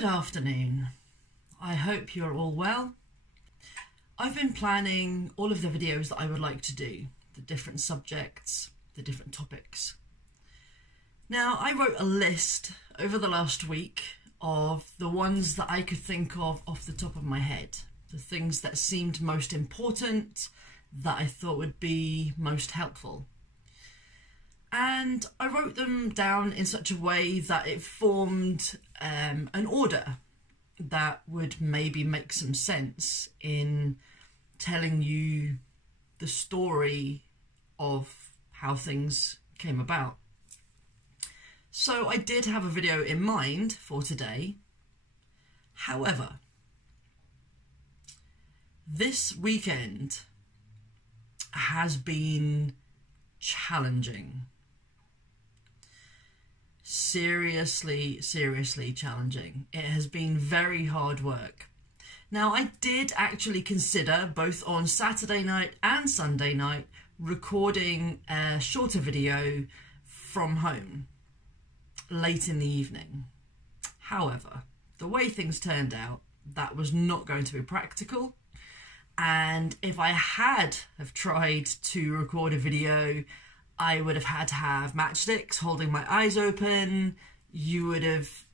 Good afternoon. I hope you're all well. I've been planning all of the videos that I would like to do, the different subjects, the different topics. Now, I wrote a list over the last week of the ones that I could think of off the top of my head, the things that seemed most important, that I thought would be most helpful. And I wrote them down in such a way that it formed an order that would maybe make some sense in telling you the story of how things came about. So I did have a video in mind for today. However, this weekend has been challenging. Seriously challenging. It has been very hard work. Now, I did actually consider, both on Saturday night and Sunday night, recording a shorter video from home late in the evening. However, the way things turned out, that was not going to be practical. And if I had have tried to record a video, I would have had to have matchsticks holding my eyes open. You would have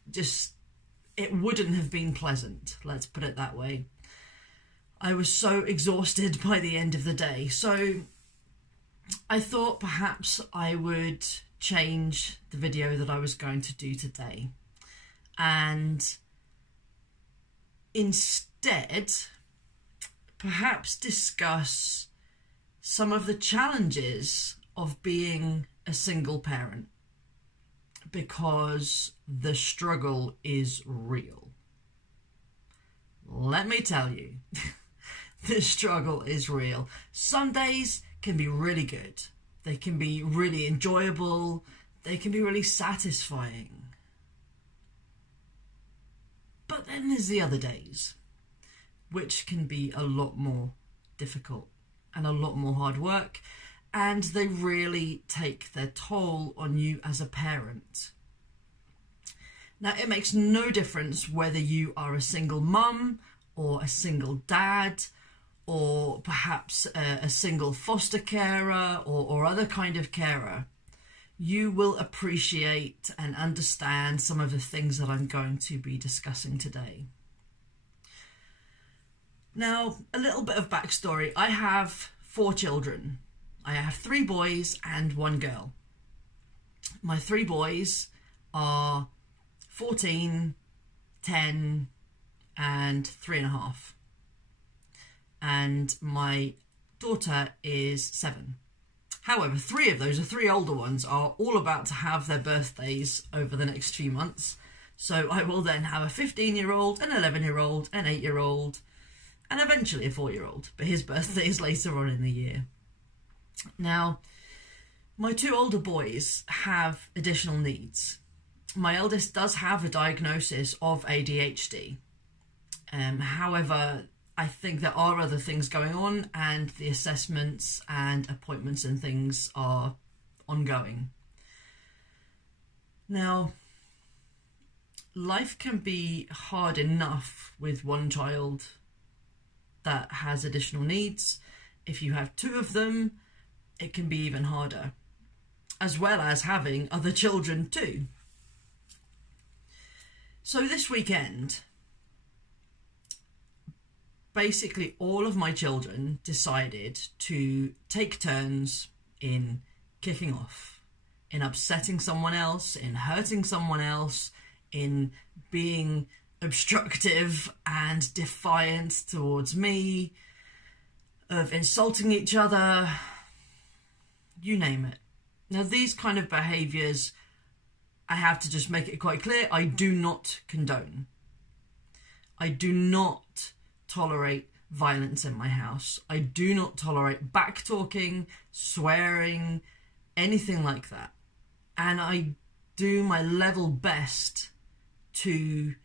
it wouldn't have been pleasant, let's put it that way. I was so exhausted by the end of the day. So I thought perhaps I would change the video that I was going to do today. And instead, perhaps discuss some of the challenges of being a single parent, because the struggle is real. Let me tell you, the struggle is real. Some days can be really good. They can be really enjoyable. They can be really satisfying. But then there's the other days, which can be a lot more difficult and a lot more hard work. And they really take their toll on you as a parent. Now, it makes no difference whether you are a single mum or a single dad, or perhaps a single foster carer or other kind of carer. You will appreciate and understand some of the things that I'm going to be discussing today. Now, a little bit of backstory. I have 4 children. I have 3 boys and 1 girl. My 3 boys are 14, 10, and 3.5. And my daughter is 7. However, 3 of those, the 3 older ones, are all about to have their birthdays over the next few months. So I will then have a 15-year-old, an 11-year-old, an 8-year-old, and eventually a 4-year-old. But his birthday is later on in the year. Now, my 2 older boys have additional needs. My eldest does have a diagnosis of ADHD. However, I think there are other things going on, and the assessments and appointments and things are ongoing. Now, life can be hard enough with one child that has additional needs. If you have 2 of them, it can be even harder, as well as having other children too. So this weekend, basically all of my children decided to take turns in kicking off, in upsetting someone else, in hurting someone else, in being obstructive and defiant towards me, of insulting each other, you name it. Now, these kind of behaviours, I have to just make it quite clear, I do not condone. I do not tolerate violence in my house. I do not tolerate back-talking, swearing, anything like that. And I do my level best to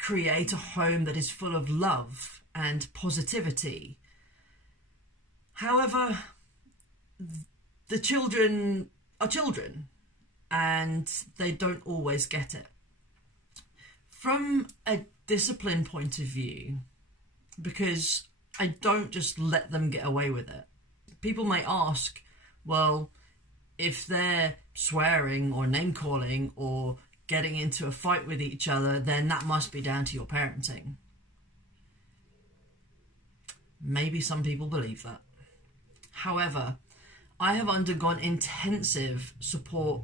create a home that is full of love and positivity. However, the children are children, and they don't always get it. From a discipline point of view, because I don't just let them get away with it. People may ask, well, if they're swearing or name-calling or getting into a fight with each other, then that must be down to your parenting. Maybe some people believe that. However, I have undergone intensive support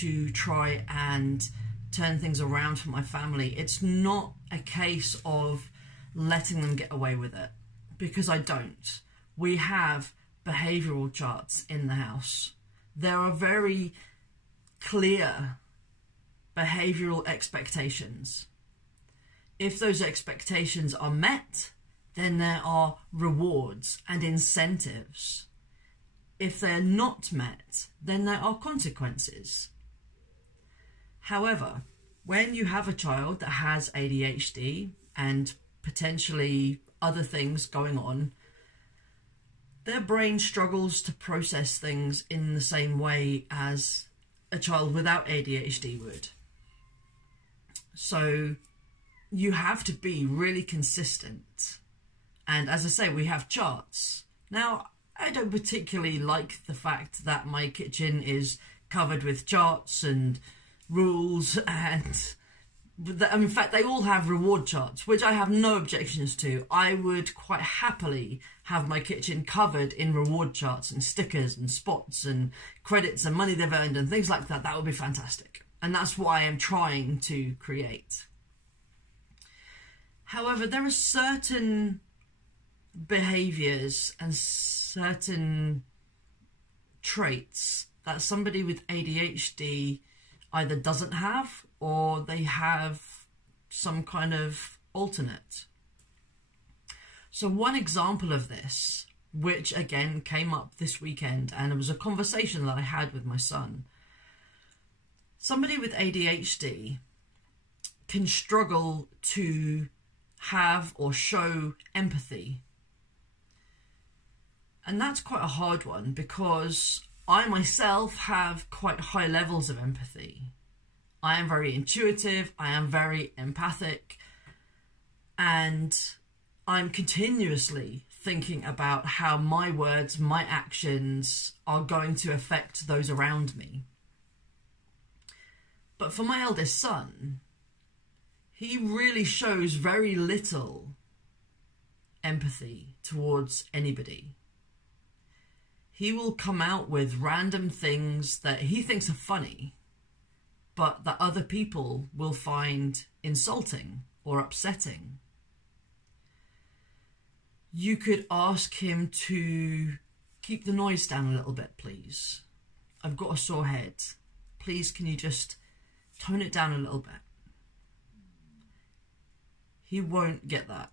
to try and turn things around for my family. It's not a case of letting them get away with it, because I don't. We have behavioural charts in the house. There are very clear behavioural expectations. If those expectations are met, then there are rewards and incentives. If they're not met, then there are consequences. However, when you have a child that has ADHD and potentially other things going on, their brain struggles to process things in the same way as a child without ADHD would. So you have to be really consistent. And as I say, we have charts. Now, I don't particularly like the fact that my kitchen is covered with charts and rules, and in fact they all have reward charts, which I have no objections to. I would quite happily have my kitchen covered in reward charts and stickers and spots and credits and money they've earned and things like that. That would be fantastic, and that's what I am trying to create. However, there are certain behaviours and certain traits that somebody with ADHD either doesn't have, or they have some kind of alternate. So one example of this, which again came up this weekend, and it was a conversation that I had with my son. Somebody with ADHD can struggle to have or show empathy. And that's quite a hard one, because I myself have quite high levels of empathy. I am very intuitive, I am very empathic, and I'm continuously thinking about how my words, my actions are going to affect those around me. But for my eldest son, he really shows very little empathy towards anybody. He will come out with random things that he thinks are funny, but that other people will find insulting or upsetting. You could ask him to keep the noise down a little bit, please. I've got a sore head. Please, can you just tone it down a little bit? He won't get that.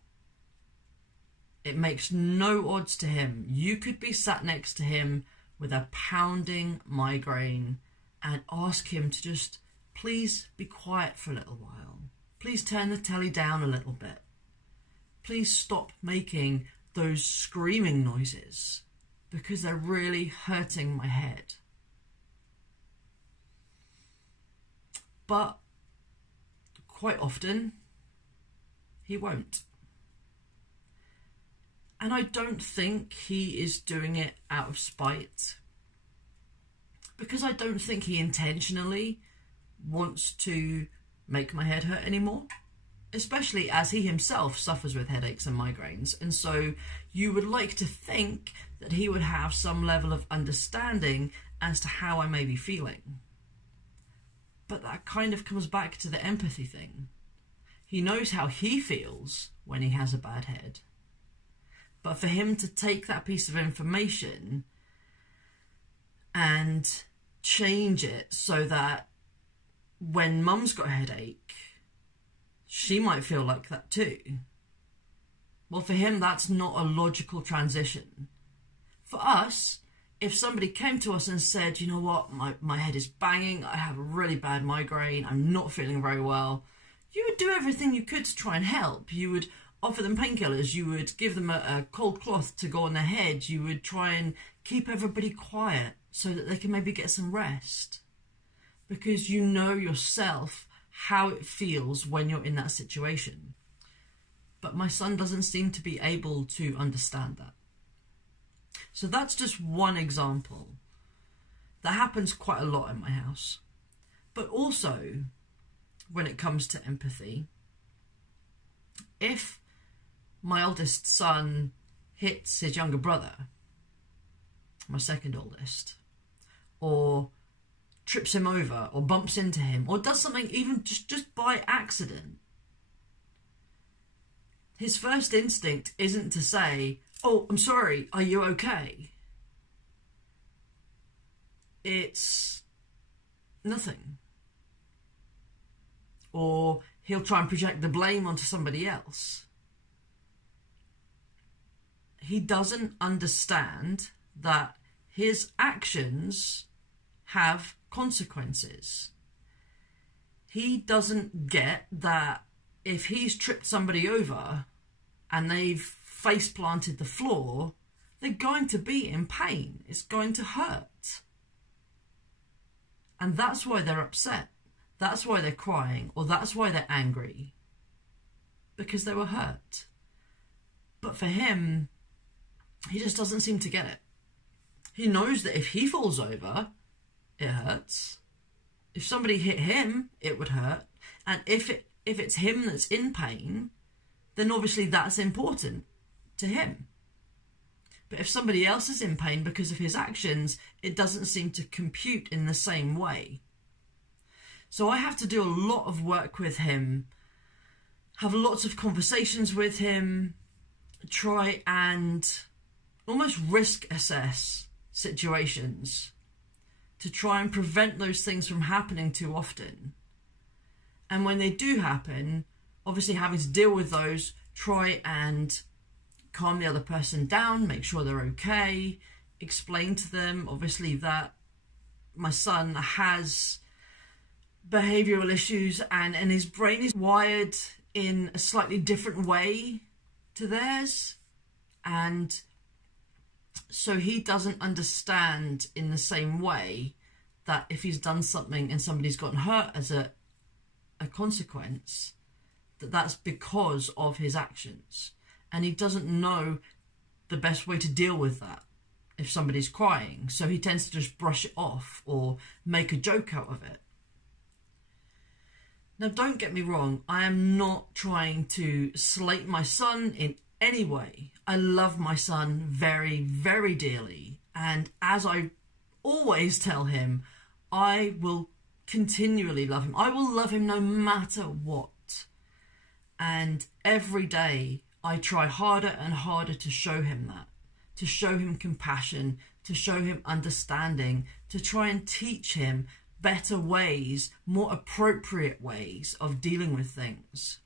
It makes no odds to him. You could be sat next to him with a pounding migraine and ask him to just please be quiet for a little while. Please turn the telly down a little bit. Please stop making those screaming noises, because they're really hurting my head. But quite often, he won't. And I don't think he is doing it out of spite, because I don't think he intentionally wants to make my head hurt anymore, especially as he himself suffers with headaches and migraines. And so you would like to think that he would have some level of understanding as to how I may be feeling. But that kind of comes back to the empathy thing. He knows how he feels when he has a bad head. But for him to take that piece of information and change it so that when mum's got a headache, she might feel like that too. Well, for him, that's not a logical transition. For us, if somebody came to us and said, you know what, my head is banging, I have a really bad migraine, I'm not feeling very well, you would do everything you could to try and help. You would offer them painkillers, you would give them a cold cloth to go on their head, you would try and keep everybody quiet so that they can maybe get some rest. Because you know yourself how it feels when you're in that situation. But my son doesn't seem to be able to understand that. So that's just one example. That happens quite a lot in my house. But also, when it comes to empathy, if my oldest son hits his younger brother, my second oldest, or trips him over, or bumps into him, or does something even just by accident, his first instinct isn't to say, "Oh, I'm sorry, are you okay?" It's nothing. Or he'll try and project the blame onto somebody else. He doesn't understand that his actions have consequences. He doesn't get that if he's tripped somebody over and they've face planted the floor, they're going to be in pain. It's going to hurt. And that's why they're upset. That's why they're crying, or that's why they're angry. Because they were hurt. But for him, he just doesn't seem to get it. He knows that if he falls over, it hurts. If somebody hit him, it would hurt. And if it's him that's in pain, then obviously that's important to him. But if somebody else is in pain because of his actions, it doesn't seem to compute in the same way. So I have to do a lot of work with him, have lots of conversations with him, try and almost risk assess situations to try and prevent those things from happening too often. And when they do happen, obviously having to deal with those, try and calm the other person down, make sure they're okay, explain to them, obviously, that my son has behavioural issues and his brain is wired in a slightly different way to theirs. And so he doesn't understand in the same way that if he's done something and somebody's gotten hurt as a consequence, that's because of his actions. And he doesn't know the best way to deal with that if somebody's crying. So he tends to just brush it off or make a joke out of it. Now, don't get me wrong. I am not trying to slate my son in any way. I love my son very, very dearly. And as I always tell him, I will continually love him. I will love him no matter what. And every day I try harder and harder to show him that, to show him compassion, to show him understanding, to try and teach him better ways, more appropriate ways of dealing with things.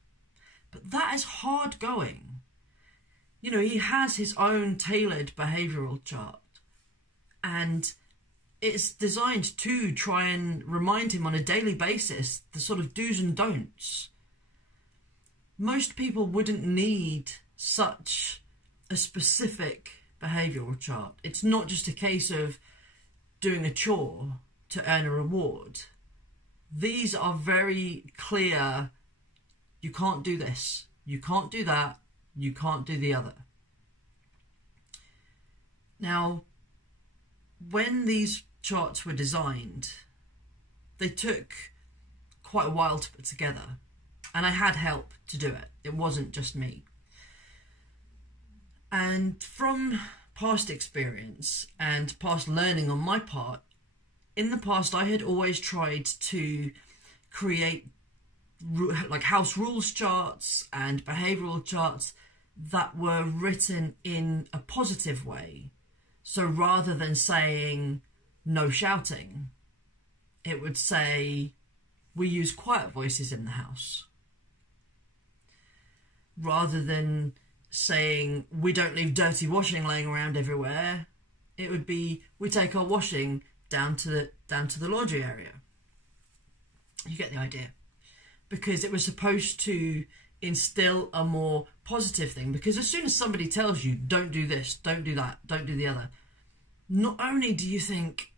But that is hard going. You know, he has his own tailored behavioural chart, and it's designed to try and remind him on a daily basis the sort of do's and don'ts. Most people wouldn't need such a specific behavioural chart. It's not just a case of doing a chore to earn a reward. These are very clear. You can't do this. You can't do that. You can't do the other. Now, when these charts were designed, they took quite a while to put together. And I had help to do it. It wasn't just me. And from past experience and past learning on my part, in the past I had always tried to create like house rules charts and behavioural charts that were written in a positive way. So rather than saying no shouting, it would say we use quiet voices in the house. Rather than saying we don't leave dirty washing laying around everywhere, it would be we take our washing down to the laundry area. You get the idea. Because it was supposed to instill a more positive thing. Because as soon as somebody tells you don't do this, don't do that, don't do the other, not only do you think,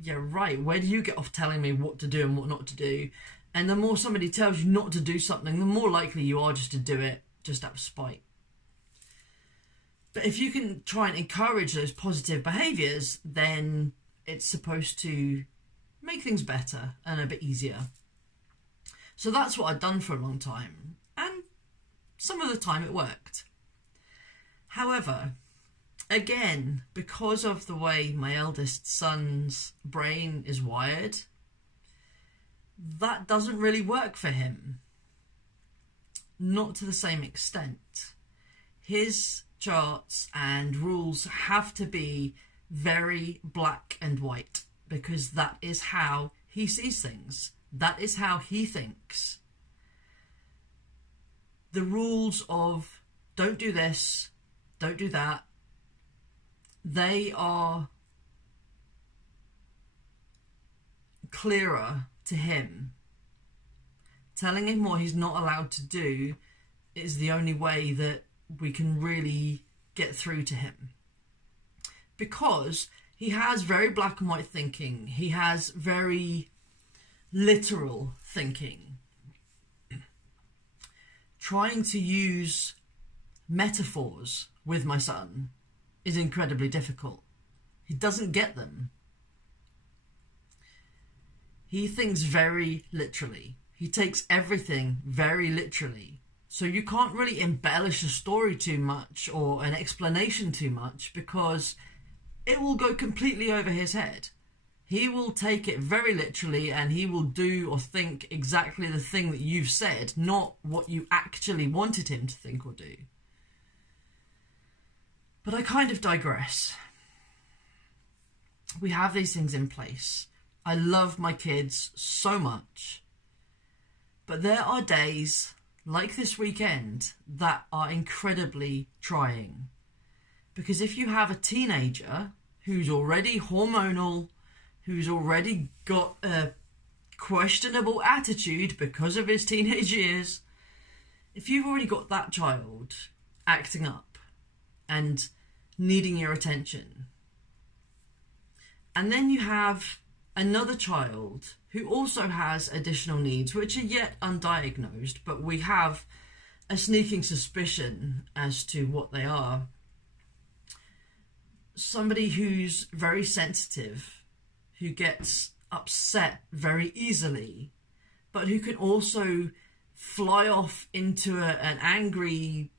yeah, right, where do you get off telling me what to do and what not to do? And the more somebody tells you not to do something, the more likely you are just to do it just out of spite. But if you can try and encourage those positive behaviours, then it's supposed to make things better and a bit easier. So that's what I'd done for a long time. And some of the time it worked. However, again, because of the way my eldest son's brain is wired, that doesn't really work for him. Not to the same extent. His charts and rules have to be very black and white, because that is how he sees things. That is how he thinks. The rules of don't do this, don't do that, they are clearer to him. Telling him what he's not allowed to do is the only way that we can really get through to him. Because he has very black and white thinking. He has very literal thinking. Trying to use metaphors with my son is incredibly difficult. He doesn't get them. He thinks very literally. He takes everything very literally. So you can't really embellish a story too much or an explanation too much, because it will go completely over his head. He will take it very literally, and he will do or think exactly the thing that you've said, not what you actually wanted him to think or do. But I kind of digress. We have these things in place. I love my kids so much. But there are days, like this weekend, that are incredibly trying. Because if you have a teenager who's already hormonal, who's already got a questionable attitude because of his teenage years, if you've already got that child acting up and needing your attention, and then you have another child who also has additional needs which are yet undiagnosed, but we have a sneaking suspicion as to what they are. Somebody who's very sensitive, who gets upset very easily, but who can also fly off into an angry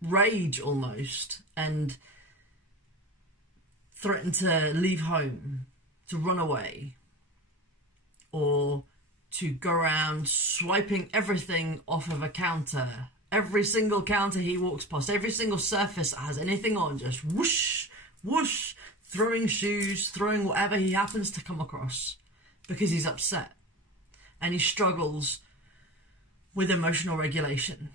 rage almost and threaten to leave home, to run away, or to go around swiping everything off of a counter. Every single counter he walks past, every single surface that has anything on, just whoosh, whoosh, throwing shoes, throwing whatever he happens to come across, because he's upset and he struggles with emotional regulation.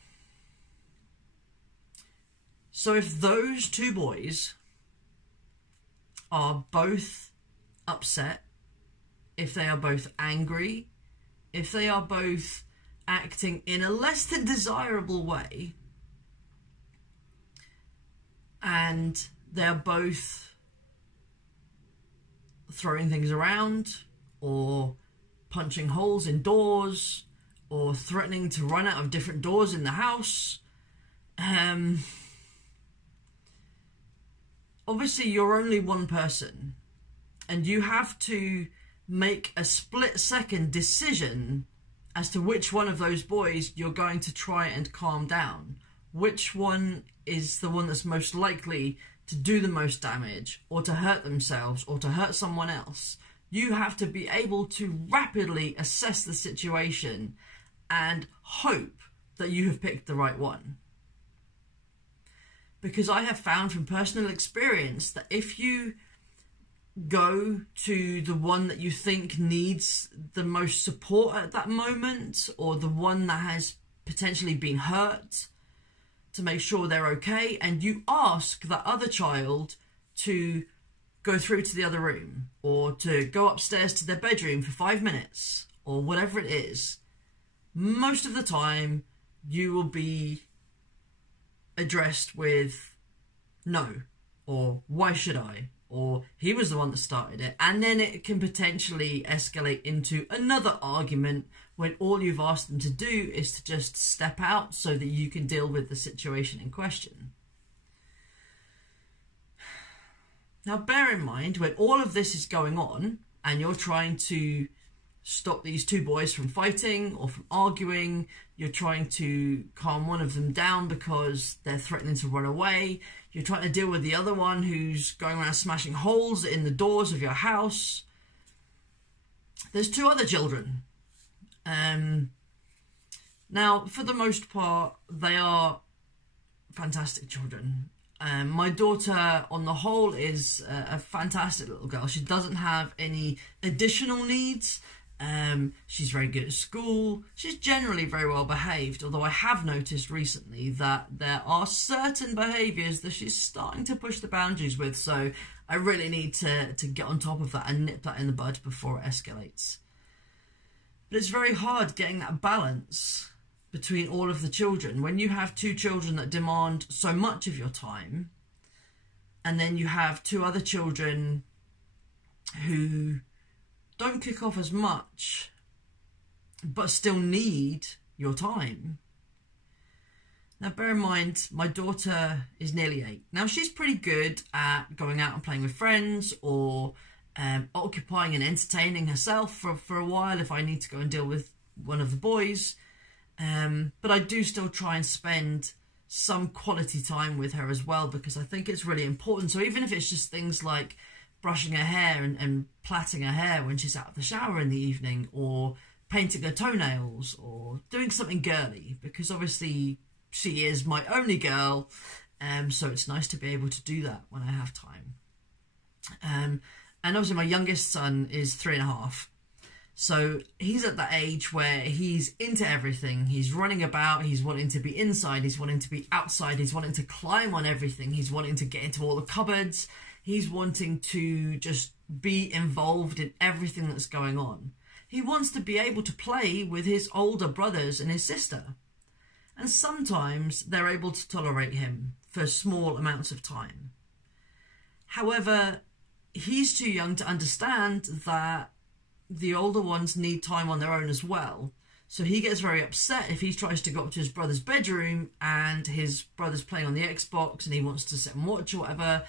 So if those two boys are both upset, if they are both angry, if they are both acting in a less than desirable way, and they're both throwing things around, or punching holes in doors, or threatening to run out of different doors in the house, obviously you're only one person, and you have to make a split-second decision as to which one of those boys you're going to try and calm down. Which one is the one that's most likely to do the most damage, or to hurt themselves, or to hurt someone else. You have to be able to rapidly assess the situation and hope that you have picked the right one. Because I have found from personal experience that if you go to the one that you think needs the most support at that moment, or the one that has potentially been hurt, to make sure they're okay, and you ask that other child to go through to the other room, or to go upstairs to their bedroom for 5 minutes, or whatever it is, most of the time you will be addressed with no, or why should I, or he was the one that started it, and then it can potentially escalate into another argument when all you've asked them to do is to just step out so that you can deal with the situation in question. Now, bear in mind, when all of this is going on and you're trying to stop these two boys from fighting or from arguing, you're trying to calm one of them down because they're threatening to run away, you're trying to deal with the other one who's going around smashing holes in the doors of your house. There's two other children. Now, for the most part, they are fantastic children. My daughter, on the whole, is a fantastic little girl. She doesn't have any additional needs. She's very good at school. She's generally very well behaved, although I have noticed recently that there are certain behaviours that she's starting to push the boundaries with, so I really need to get on top of that and nip that in the bud before it escalates. But it's very hard getting that balance between all of the children. When you have two children that demand so much of your time, and then you have two other children who don't kick off as much, but still need your time. Now, bear in mind, my daughter is nearly 8. Now, she's pretty good at going out and playing with friends or occupying and entertaining herself for a while if I need to go and deal with one of the boys. But I do still try and spend some quality time with her as well, because I think it's really important. So even if it's just things like brushing her hair and plaiting her hair when she's out of the shower in the evening, or painting her toenails, or doing something girly, because obviously she is my only girl, so it's nice to be able to do that when I have time. And obviously my youngest son is 3.5, so he's at that age where he's into everything. He's running about, he's wanting to be inside, he's wanting to be outside, he's wanting to climb on everything, he's wanting to get into all the cupboards, he's wanting to just be involved in everything that's going on. He wants to be able to play with his older brothers and his sister. And sometimes they're able to tolerate him for small amounts of time. However, he's too young to understand that the older ones need time on their own as well. So he gets very upset if he tries to go up to his brother's bedroom and his brother's playing on the Xbox and he wants to sit and watch or whatever,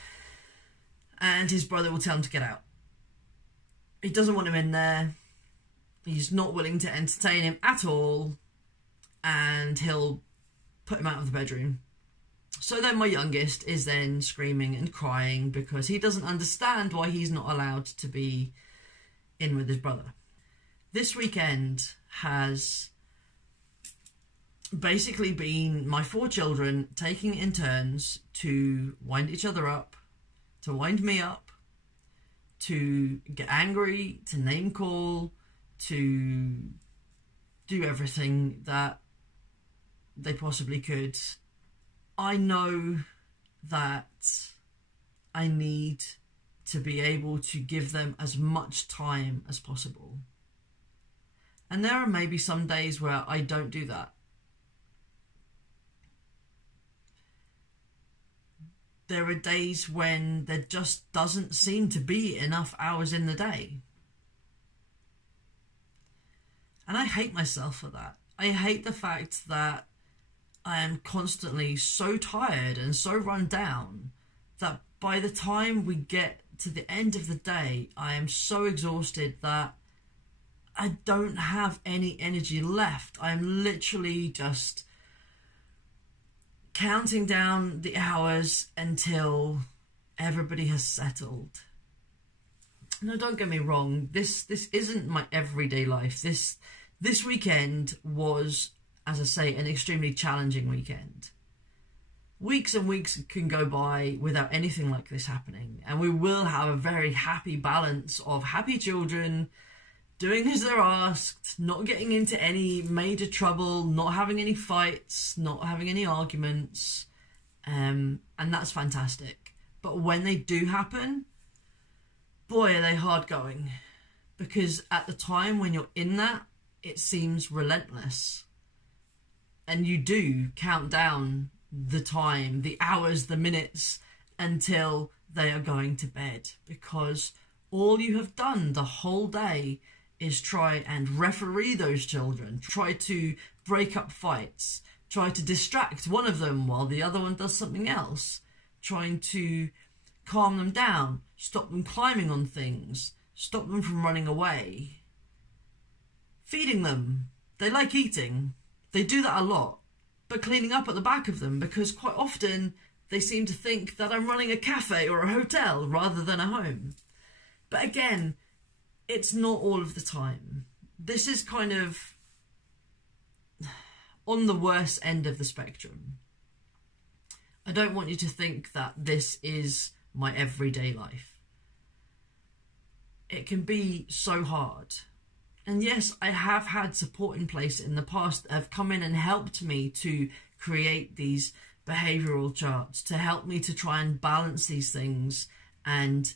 and his brother will tell him to get out. He doesn't want him in there. He's not willing to entertain him at all, and he'll put him out of the bedroom. So then my youngest is then screaming and crying because he doesn't understand why he's not allowed to be in with his brother. This weekend has basically been my 4 children taking in turns to wind each other up, to wind me up, to get angry, to name call, to do everything that they possibly could. I know that I need to be able to give them as much time as possible. And there are maybe some days where I don't do that. There are days when there just doesn't seem to be enough hours in the day. And I hate myself for that. I hate the fact that I am constantly so tired and so run down that by the time we get to the end of the day, I am so exhausted that I don't have any energy left. I'm literally just counting down the hours until everybody has settled. No, don't get me wrong. This isn't my everyday life. This weekend was, as I say, an extremely challenging weekend. Weeks and weeks can go by without anything like this happening, and we will have a very happy balance of happy children doing as they're asked, not getting into any major trouble, not having any fights, not having any arguments, and that's fantastic. But when they do happen, boy, are they hard going, because at the time when you're in that, it seems relentless, and you do count down the time, the hours, the minutes, until they are going to bed, because all you have done the whole day is try and referee those children, try to break up fights, try to distract one of them while the other one does something else, trying to calm them down, stop them climbing on things, stop them from running away. Feeding them. They like eating. They do that a lot. But cleaning up at the back of them, because quite often they seem to think that I'm running a cafe or a hotel rather than a home. But again, it's not all of the time. This is kind of on the worst end of the spectrum. I don't want you to think that this is my everyday life. It can be so hard. And yes, I have had support in place in the past that have come in and helped me to create these behavioural charts, to help me to try and balance these things and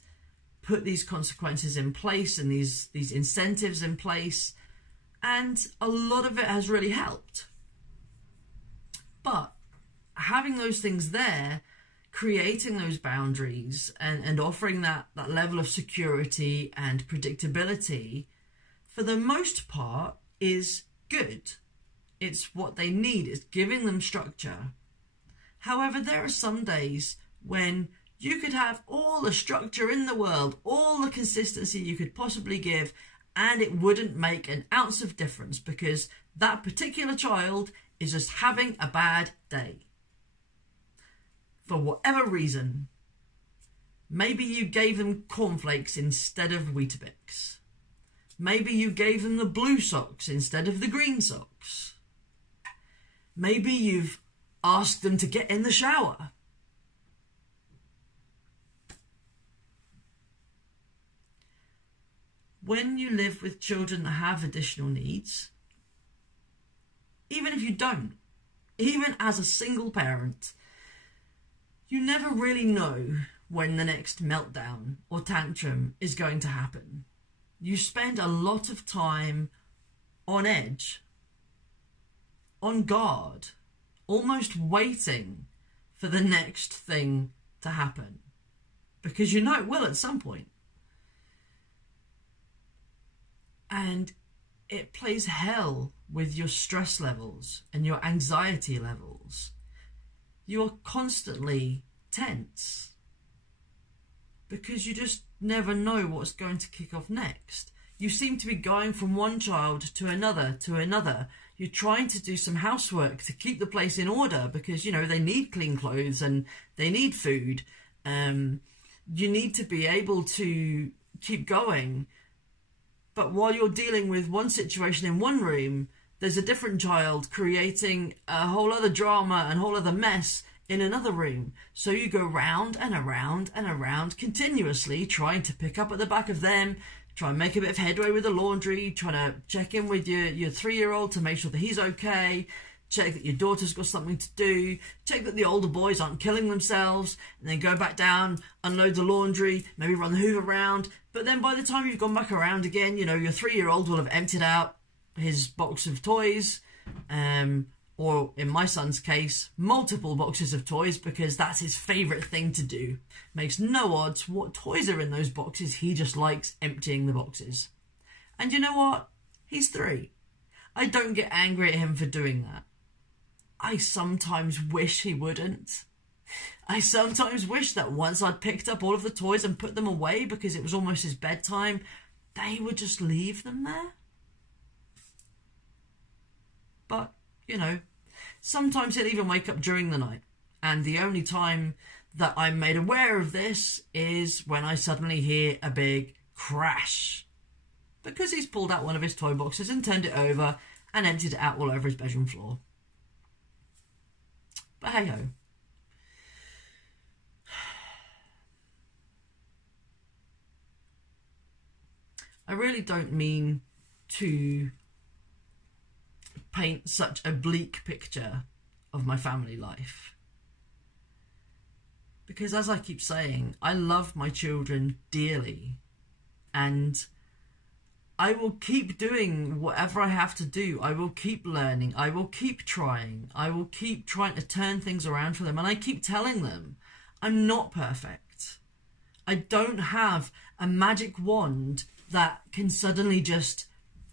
put these consequences in place and these incentives in place. And a lot of it has really helped. But having those things there, creating those boundaries and offering that level of security and predictability, for the most part, is good. It's what they need. It's giving them structure. However, there are some days when you could have all the structure in the world, all the consistency you could possibly give, and it wouldn't make an ounce of difference because that particular child is just having a bad day. For whatever reason. Maybe you gave them cornflakes instead of Weetabix. Maybe you gave them the blue socks instead of the green socks. Maybe you've asked them to get in the shower. When you live with children that have additional needs, even if you don't, even as a single parent, you never really know when the next meltdown or tantrum is going to happen. You spend a lot of time on edge, on guard, almost waiting for the next thing to happen, because you know it will at some point. And it plays hell with your stress levels and your anxiety levels. You are constantly tense because you just never know what's going to kick off next. You seem to be going from one child to another to another. You're trying to do some housework to keep the place in order because, you know, they need clean clothes and they need food. You need to be able to keep going. But while you're dealing with one situation in one room, there's a different child creating a whole other drama and whole other mess in another room. So you go round and around and around continuously trying to pick up at the back of them, try and make a bit of headway with the laundry, trying to check in with your 3-year-old to make sure that he's okay, check that your daughter's got something to do, check that the older boys aren't killing themselves, and then go back down, unload the laundry, maybe run the hoover around. But then by the time you've gone back around again, you know, your 3-year-old will have emptied out his box of toys, or in my son's case, multiple boxes of toys, because that's his favourite thing to do. Makes no odds what toys are in those boxes, he just likes emptying the boxes. And you know what? He's 3. I don't get angry at him for doing that. I sometimes wish he wouldn't. I sometimes wish that once I'd picked up all of the toys and put them away because it was almost his bedtime, they would just leave them there. But, you know, sometimes he'll even wake up during the night. And the only time that I'm made aware of this is when I suddenly hear a big crash. Because he's pulled out one of his toy boxes and turned it over and emptied it out all over his bedroom floor. But hey ho. I really don't mean to paint such a bleak picture of my family life. Because as I keep saying, I love my children dearly. And I will keep doing whatever I have to do. I will keep learning. I will keep trying. I will keep trying to turn things around for them. And I keep telling them, I'm not perfect. I don't have a magic wand that can suddenly just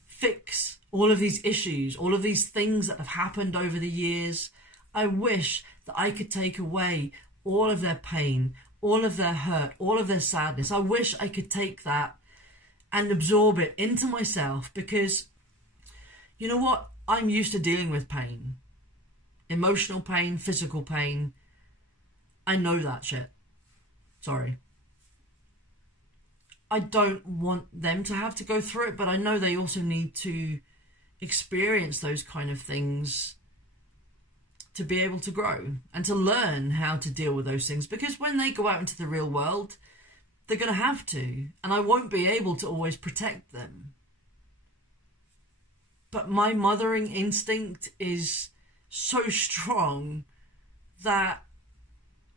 fix all of these issues, all of these things that have happened over the years. I wish that I could take away all of their pain, all of their hurt, all of their sadness. I wish I could take that and absorb it into myself, because you know what? I'm used to dealing with pain. Emotional pain, physical pain. I know that shit. Sorry. I don't want them to have to go through it, but I know they also need to experience those kind of things to be able to grow and to learn how to deal with those things, because when they go out into the real world, they're going to have to, and I won't be able to always protect them. But my mothering instinct is so strong that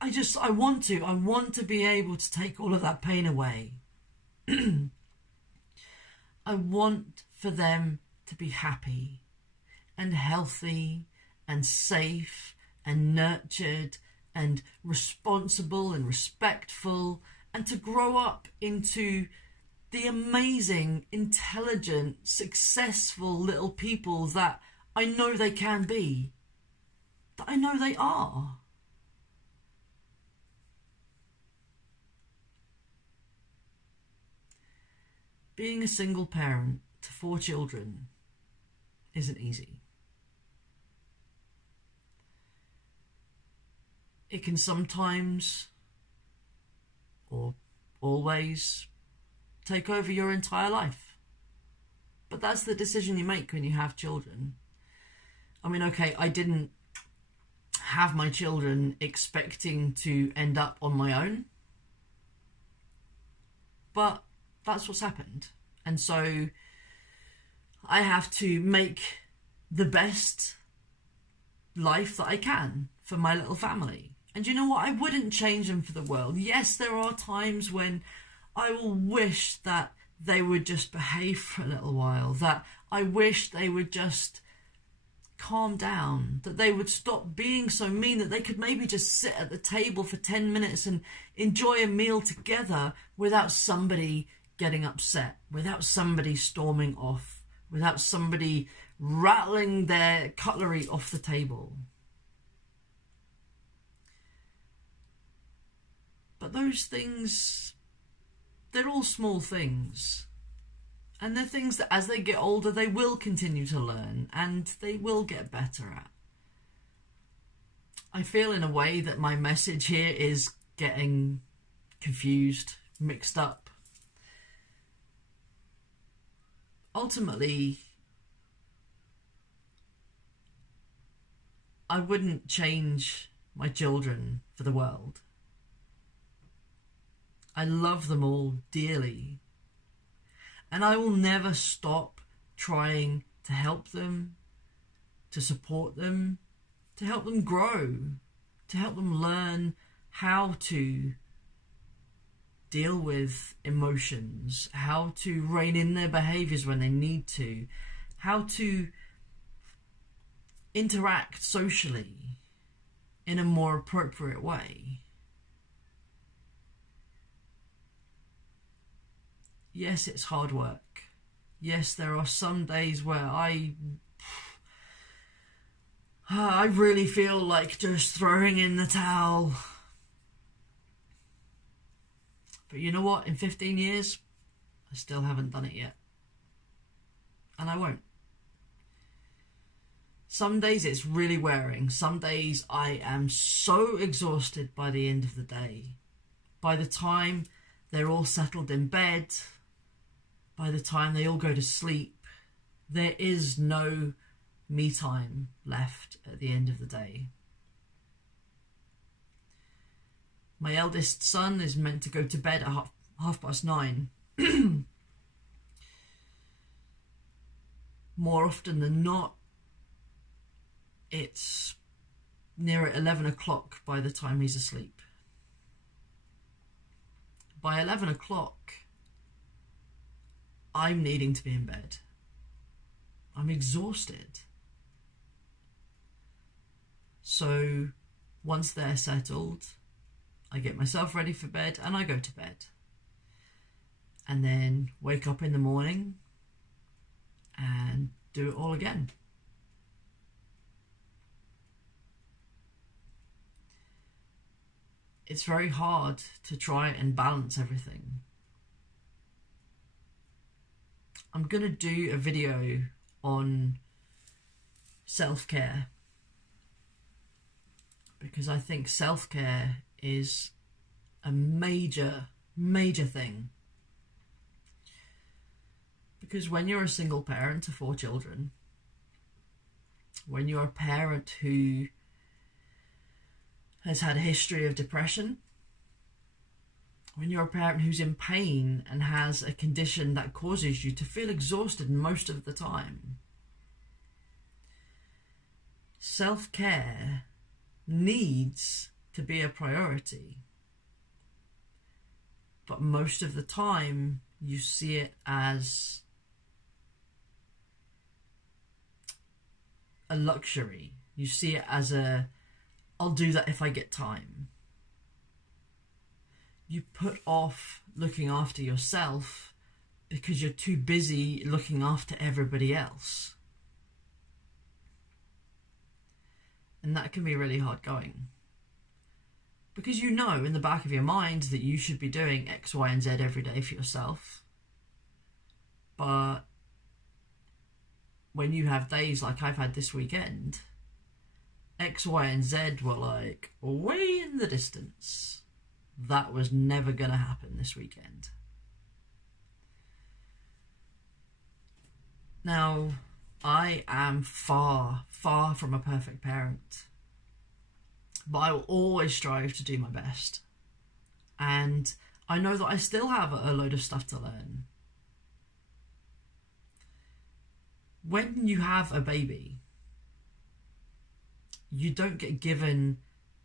I want to be able to take all of that pain away. I want for them to be happy and healthy and safe and nurtured and responsible and respectful, and to grow up into the amazing, intelligent, successful little people that I know they can be, that I know they are. Being a single parent to 4 children isn't easy. It can sometimes, or always, take over your entire life. But that's the decision you make when you have children. I mean, okay, I didn't have my children expecting to end up on my own, but that's what's happened. And so I have to make the best life that I can for my little family. And you know what? I wouldn't change them for the world. Yes, there are times when I will wish that they would just behave for a little while, that I wish they would just calm down, that they would stop being so mean, that they could maybe just sit at the table for 10 minutes and enjoy a meal together without somebody getting upset, without somebody storming off, without somebody rattling their cutlery off the table. But those things, they're all small things. And they're things that as they get older, they will continue to learn and they will get better at. I feel in a way that my message here is getting confused, mixed up. Ultimately, I wouldn't change my children for the world. I love them all dearly. And I will never stop trying to help them, to support them, to help them grow, to help them learn how to deal with emotions, how to rein in their behaviours when they need to, how to interact socially in a more appropriate way. Yes, it's hard work. Yes, there are some days where I really feel like just throwing in the towel. But you know what? In 15 years, I still haven't done it yet. And I won't. Some days it's really wearing. Some days I am so exhausted by the end of the day. By the time they're all settled in bed, by the time they all go to sleep, there is no me time left at the end of the day. My eldest son is meant to go to bed at 9:30. More often than not, it's near 11 o'clock by the time he's asleep. By 11 o'clock, I'm needing to be in bed. I'm exhausted. So once they're settled, I get myself ready for bed and I go to bed. and then wake up in the morning and do it all again. It's very hard to try and balance everything. I'm going to do a video on self-care because I think self-care is a major thing. Because when you're a single parent to 4 children, when you're a parent who has had a history of depression, when you're a parent who's in pain and has a condition that causes you to feel exhausted most of the time, self-care needs to be a priority. But most of the time, you see it as a luxury. You see it as I'll do that if I get time. You put off looking after yourself because you're too busy looking after everybody else. And that can be really hard going. Because you know in the back of your mind that you should be doing X, Y, and Z every day for yourself. But when you have days like I've had this weekend, X, Y, and Z were like way in the distance. That was never going to happen this weekend. Now, I am far from a perfect parent. But I will always strive to do my best. And I know that I still have a load of stuff to learn. When you have a baby, you don't get given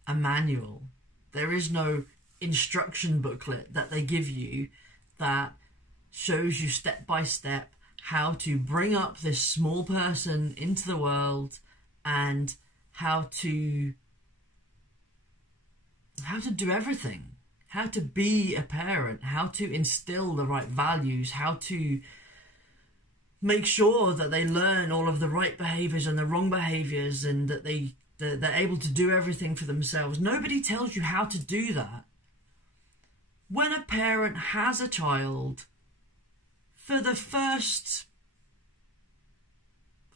a manual. There is no instruction booklet that they give you that shows you step by step how to bring up this small person into the world and how to do everything, how to be a parent, how to instill the right values, how to make sure that they learn all of the right behaviours and the wrong behaviours, and that they're able to do everything for themselves. Nobody tells you how to do that. When a parent has a child, for the first,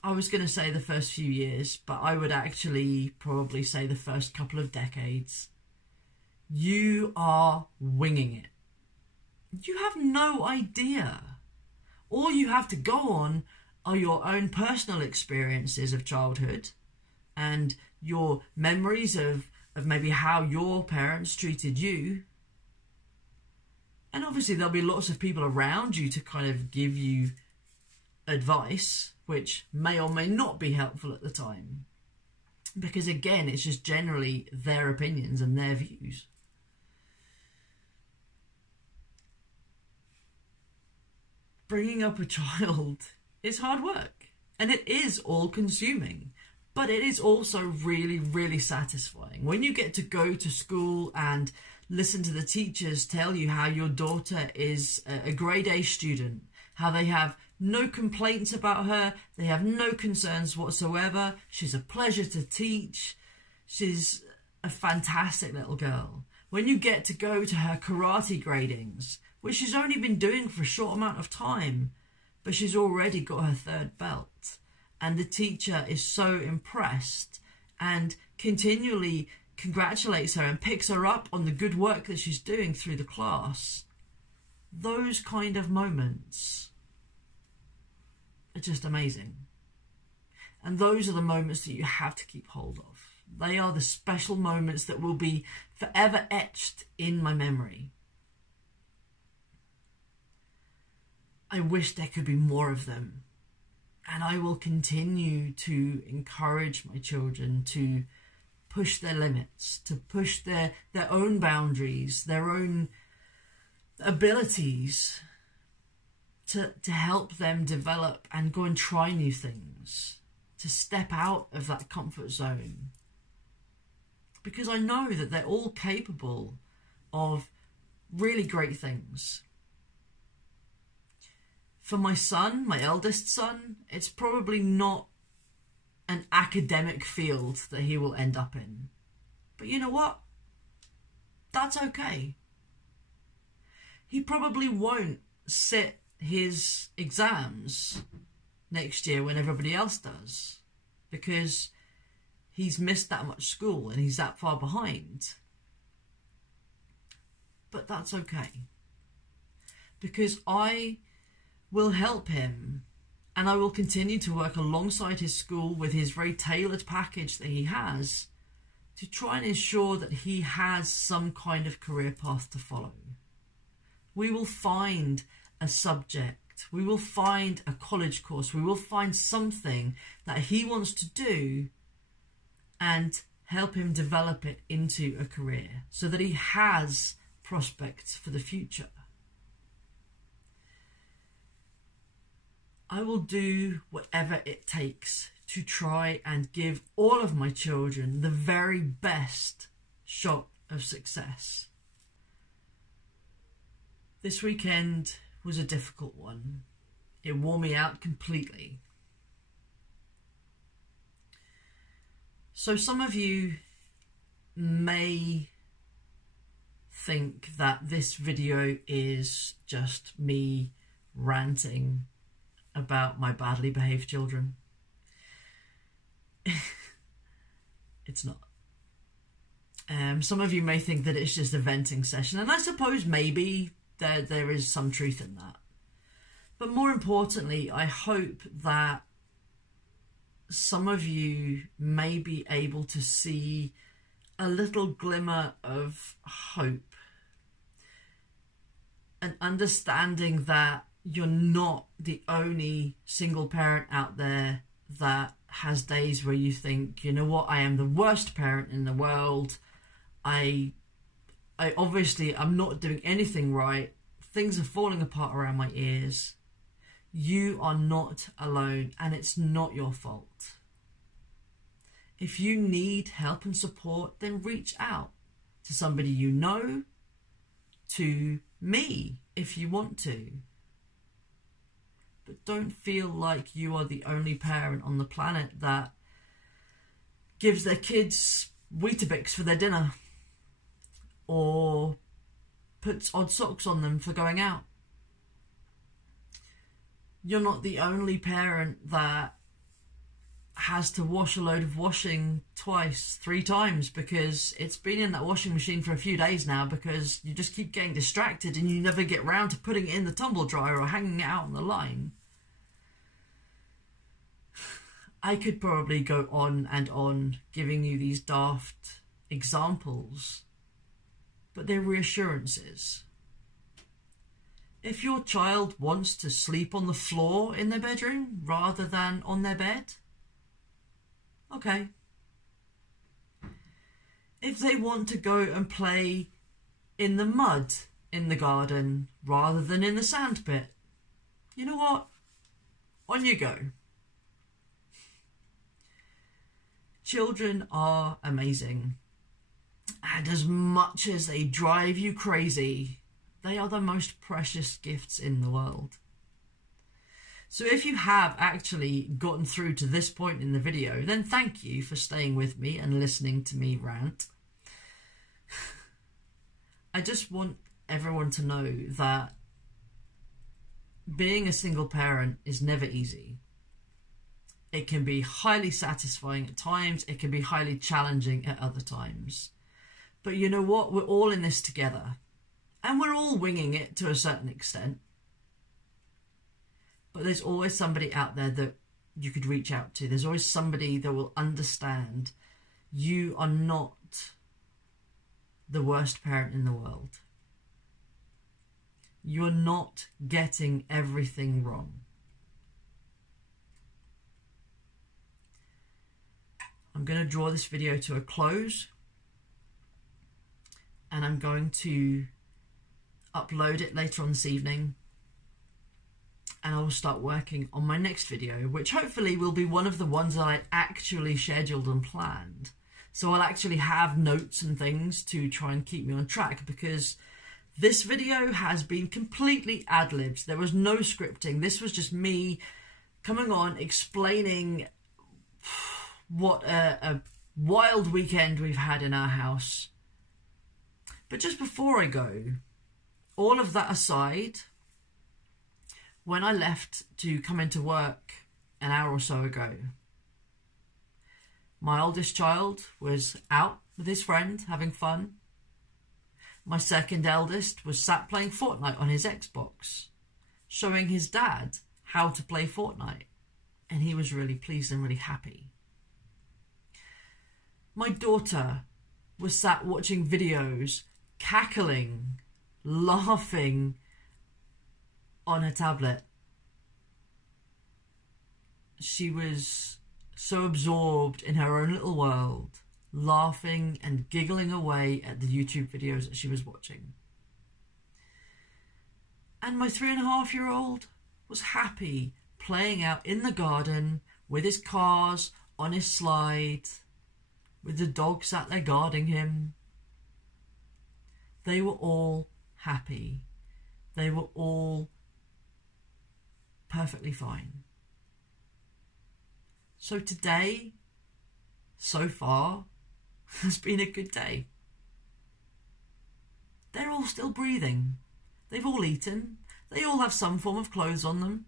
I was going to say the first few years, but I would actually probably say the first couple of decades, you are winging it. You have no idea. All you have to go on are your own personal experiences of childhood and your memories of maybe how your parents treated you. And obviously there'll be lots of people around you to kind of give you advice, which may or may not be helpful at the time. Because again, it's just generally their opinions and their views. Bringing up a child is hard work, and it is all-consuming, but it is also really satisfying. When you get to go to school and listen to the teachers tell you how your daughter is a grade A student, how they have no complaints about her, they have no concerns whatsoever, she's a pleasure to teach, she's a fantastic little girl. When you get to go to her karate gradings, which she's only been doing for a short amount of time, but she's already got her 3rd belt, and the teacher is so impressed and continually congratulates her and picks her up on the good work that she's doing through the class. Those kind of moments are just amazing. And those are the moments that you have to keep hold of. They are the special moments that will be forever etched in my memory. I wish there could be more of them. And I will continue to encourage my children to push their limits, to push their own boundaries, their own abilities, to help them develop and go and try new things, to step out of that comfort zone. Because I know that they're all capable of really great things. For my son, my eldest son, it's probably not an academic field that he will end up in. But you know what? That's okay. He probably won't sit his exams next year when everybody else does, because he's missed that much school and he's that far behind. But that's okay, because I will help him, and I will continue to work alongside his school with his very tailored package that he has to try and ensure that he has some kind of career path to follow. We will find a subject, we will find a college course, we will find something that he wants to do and help him develop it into a career so that he has prospects for the future. I will do whatever it takes to try and give all of my children the very best shot of success. This weekend was a difficult one. It wore me out completely. So some of you may think that this video is just me ranting about my badly behaved children. It's not. Some of you may think that it's just a venting session, and I suppose maybe there is some truth in that. But more importantly, I hope that some of you may be able to see a little glimmer of hope, an understanding that you're not the only single parent out there that has days where you think, you know what, I am the worst parent in the world. I obviously, I'm not doing anything right. Things are falling apart around my ears. You are not alone, and it's not your fault. If you need help and support, then reach out to somebody you know, to me if you want to. But don't feel like you are the only parent on the planet that gives their kids Weetabix for their dinner or puts odd socks on them for going out. You're not the only parent that has to wash a load of washing twice, 3 times because it's been in that washing machine for a few days now because you just keep getting distracted and you never get round to putting it in the tumble dryer or hanging it out on the line. I could probably go on and on giving you these daft examples, but they're reassurances. If your child wants to sleep on the floor in their bedroom rather than on their bed, okay. If they want to go and play in the mud in the garden rather than in the sand pit, you know what? On you go. Children are amazing. And as much as they drive you crazy, they are the most precious gifts in the world. So if you have actually gotten through to this point in the video, then thank you for staying with me and listening to me rant. I just want everyone to know that being a single parent is never easy. It can be highly satisfying at times, it can be highly challenging at other times. But you know what? We're all in this together. And we're all winging it to a certain extent. But there's always somebody out there that you could reach out to. There's always somebody that will understand you are not the worst parent in the world. You're not getting everything wrong. I'm going to draw this video to a close, and I'm going to upload it later on this evening, and I will start working on my next video, which hopefully will be one of the ones that I actually scheduled and planned. So I'll actually have notes and things to try and keep me on track, because This video has been completely ad-libbed. There was no scripting. This was just me coming on explaining what a wild weekend we've had in our house. But just before I go, all of that aside, when I left to come into work an hour or so ago, my oldest child was out with his friend having fun. My second eldest was sat playing Fortnite on his Xbox, showing his dad how to play Fortnite, and he was really pleased and really happy. My daughter was sat watching videos, cackling, laughing on her tablet. She was so absorbed in her own little world, laughing and giggling away at the YouTube videos that she was watching. And my 3.5-year-old was happy playing out in the garden with his cars on his slide, with the dog sat there guarding him. They were all happy. They were all perfectly fine. So today, so far, has been a good day. They're all still breathing. They've all eaten. They all have some form of clothes on them.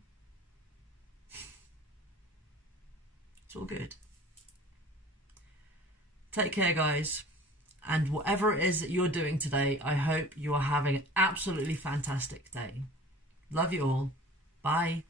It's all good. Take care, guys. And whatever it is that you're doing today, I hope you are having an absolutely fantastic day. Love you all. Bye.